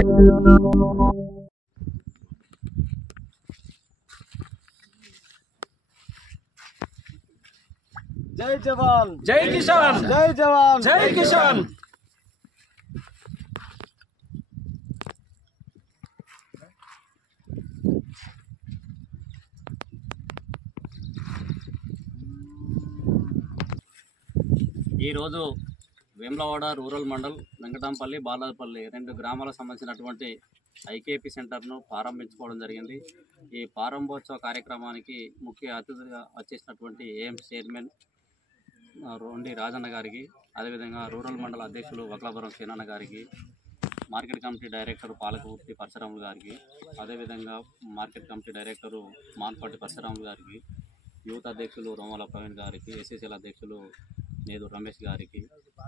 జై జవాన్ జై కిసాన్, జై జవాన్ జై కిసాన్. ఈరోజు వేములవాడ రూరల్ మండల్ వెంకటాంపల్లి బాలాపల్లి 2 గ్రామాలకు సంబంధించినటువంటి ఐకేపీ సెంటర్ను ప్రారంభించుకోవడం జరిగింది. ఈ ప్రారంభోత్సవ కార్యక్రమానికి ముఖ్య అతిథిగా వచ్చేసినటువంటి ఏఎంసీ చైర్మన్ రొండి రాజన్న గారికి, అదేవిధంగా రూరల్ మండల అధ్యక్షులు వకలాపురం సేనన్న గారికి, market committee director Palakurthi Parasuramulu గారికి, అదేవిధంగా మార్కెట్ కమిటీ డైరెక్టరు మాన్పాటి పరశురాములు గారికి, యూత్ అధ్యక్షులు రోమల ప్రవీణ్ గారికి, ఎస్ఎస్ఎల్ అధ్యక్షులు నేదు రమేష్ గారికి,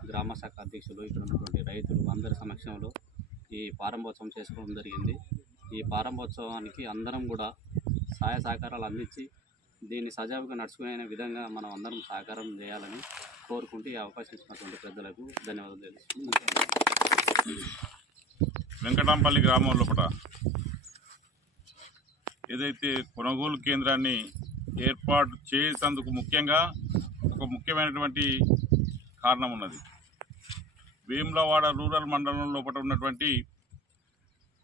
గ్రామ శాఖ అధ్యక్షులు, ఇక్కడ ఉన్నటువంటి రైతులు అందరి సమక్షంలో ఈ ప్రారంభోత్సవం చేసుకోవడం జరిగింది. ఈ ప్రారంభోత్సవానికి అందరం కూడా సహాయ సహకారాలు అందించి దీన్ని సజావుగా నడుచుకునే విధంగా మనం అందరం సహకారం చేయాలని కోరుకుంటూ ఈ అవకాశం ఇచ్చినటువంటి పెద్దలకు ధన్యవాదాలు తెలుస్తున్నాను. వెంకటాంపల్లి గ్రామం లోపల ఏదైతే కొనుగోలు కేంద్రాన్ని ఏర్పాటు చేసేందుకు ముఖ్యంగా ఒక ముఖ్యమైనటువంటి కారణం ఉన్నది. వేములవాడ రూరల్ మండలం లోపల ఉన్నటువంటి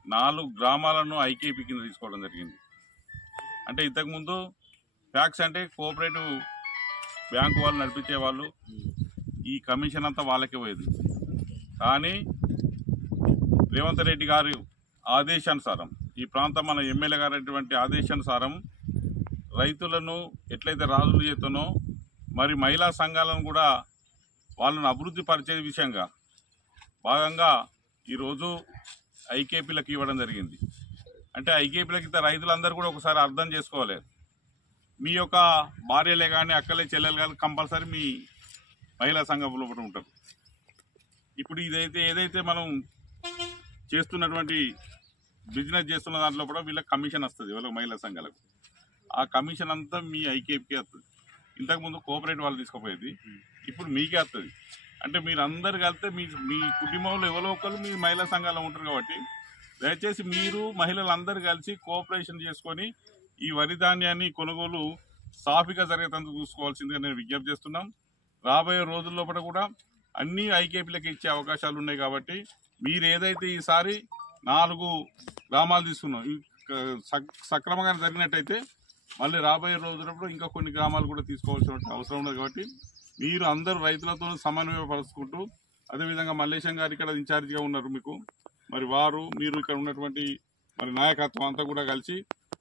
4 గ్రామాలను ఐకేపీ కింద తీసుకోవడం జరిగింది. అంటే ఇంతకుముందు ఫ్యాక్స్ అంటే కోఆపరేటివ్ బ్యాంకు వాళ్ళు నడిపించే వాళ్ళు, ఈ కమిషన్ అంతా వాళ్ళకే పోయేది. కానీ రేవంత్ రెడ్డి గారి ఆదేశానుసారం, ఈ ప్రాంతం మన ఎమ్మెల్యే గారైనటువంటి ఆదేశానుసారం రైతులను ఎట్లయితే రాజులు చేతనో మరి మహిళా సంఘాలను కూడా వాళ్ళను అభివృద్ధి పరిచే విషయంగా భాగంగా ఈరోజు ఐకేపీలకు ఇవ్వడం జరిగింది. అంటే ఐకేపీలకు ఇస్తే రైతులందరూ కూడా ఒకసారి అర్థం చేసుకోవాలి. మీ యొక్క భార్యలే కానీ అక్కలే చెల్లెలు కానీ కంపల్సరీ మీ మహిళా సంఘంలో ఉంటారు. ఇప్పుడు ఏదైతే మనం చేస్తున్నటువంటి బిజినెస్ చేస్తున్న దాంట్లో కూడా వీళ్ళకి కమిషన్ వస్తుంది, వాళ్ళకి మహిళా సంఘాలకు. ఆ కమిషన్ అంతా మీ ఐకేపీకే వస్తుంది. ఇంతకుముందు కోఆపరేటివ్ వాళ్ళు తీసుకుపోయేది, ఇప్పుడు మీకే వస్తుంది. అంటే మీరు అందరు కలిస్తే మీ కుటుంబంలో ఎవరో ఒకరు మీ మహిళా సంఘాలు ఉంటారు. కాబట్టి దయచేసి మీరు మహిళలందరూ కలిసి కోఆపరేషన్ చేసుకొని ఈ వరి ధాన్యాన్ని కొనుగోలు సాఫీగా జరిగేందుకు చూసుకోవాల్సిందిగా నేను విజ్ఞప్తి చేస్తున్నాం. రాబోయే రోజుల్లో కూడా అన్ని ఐకేపీలకు ఇచ్చే అవకాశాలు ఉన్నాయి. కాబట్టి మీరు ఏదైతే ఈసారి 4 గ్రామాలు తీసుకున్నాం, సక్రమంగా జరిగినట్టయితే మళ్ళీ రాబోయే రోజుల్లో ఇంకా కొన్ని గ్రామాలు కూడా తీసుకోవాల్సిన అవసరం ఉన్నది. కాబట్టి మీరు అందరూ రైతులతో సమన్వయపరుచుకుంటూ, అదేవిధంగా మల్లేశం గారు ఇక్కడ ఇన్ఛార్జిగా ఉన్నారు మీకు, మరి మీరు ఇక్కడ ఉన్నటువంటి మరి నాయకత్వం అంతా కూడా కలిసి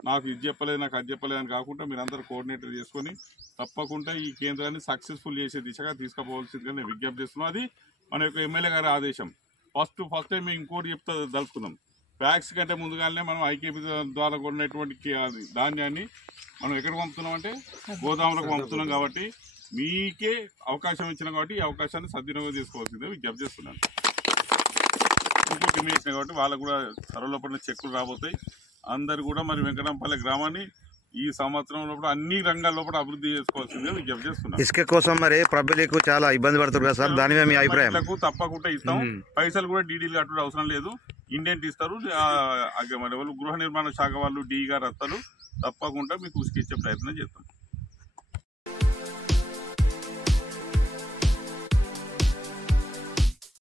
నాకు ఇది చెప్పలేదు, నాకు అది చెప్పలేదు అని కాకుండా మీరందరూ కోఆర్డినేటర్ చేసుకొని తప్పకుండా ఈ కేంద్రాన్ని సక్సెస్ఫుల్ చేసే దిశగా తీసుకుపోవాల్సిందిగా నేను విజ్ఞప్తి చేస్తున్నాను. అది మన యొక్క ఎమ్మెల్యే గారి ఆదేశం. ఫస్ట్ టైం మేము ఇంకోటి దలుపుకున్నాం. ఫ్యాక్స్ కంటే ముందుగానే మనం ఐకేపీ ద్వారా కొన్నటువంటి ధాన్యాన్ని మనం ఎక్కడికి పంపుతున్నాం అంటే గోదాములకు పంపుతున్నాం. కాబట్టి మీకే అవకాశం ఇచ్చిన కాబట్టి ఈ అవకాశాన్ని సద్వినియోగం చేసుకోవాల్సిందే విజ్ఞప్తి చేస్తున్నాను. ఇంకోటి వేసిన కాబట్టి వాళ్ళకు కూడా త్వరలో పడిన చెక్కులు రాబోతాయి. అందరు కూడా మరి వెంకటంపల్లి గ్రామాన్ని ఈ సంవత్సరంలో అన్ని రంగాల్లో అభివృద్ధి చేసుకోవాల్సిందే విజ్ఞప్తి చేస్తున్నాం. ఇసుక కోసం మరి పబ్లిక్ చాలా ఇబ్బంది పడుతుంది కదా సార్, దాని మీద మీ అభిప్రాయం? తప్పకుండా ఇస్తాం. పైసలు కూడా డీడీలు కట్టడం అవసరం లేదు, ఇండెంట్ ఇస్తారు. మరి గృహ నిర్మాణ శాఖ వాళ్ళు డి గారు వస్తారు, తప్పకుండా మీకు ఉసుక ఇచ్చే ప్రయత్నం చేస్తాం.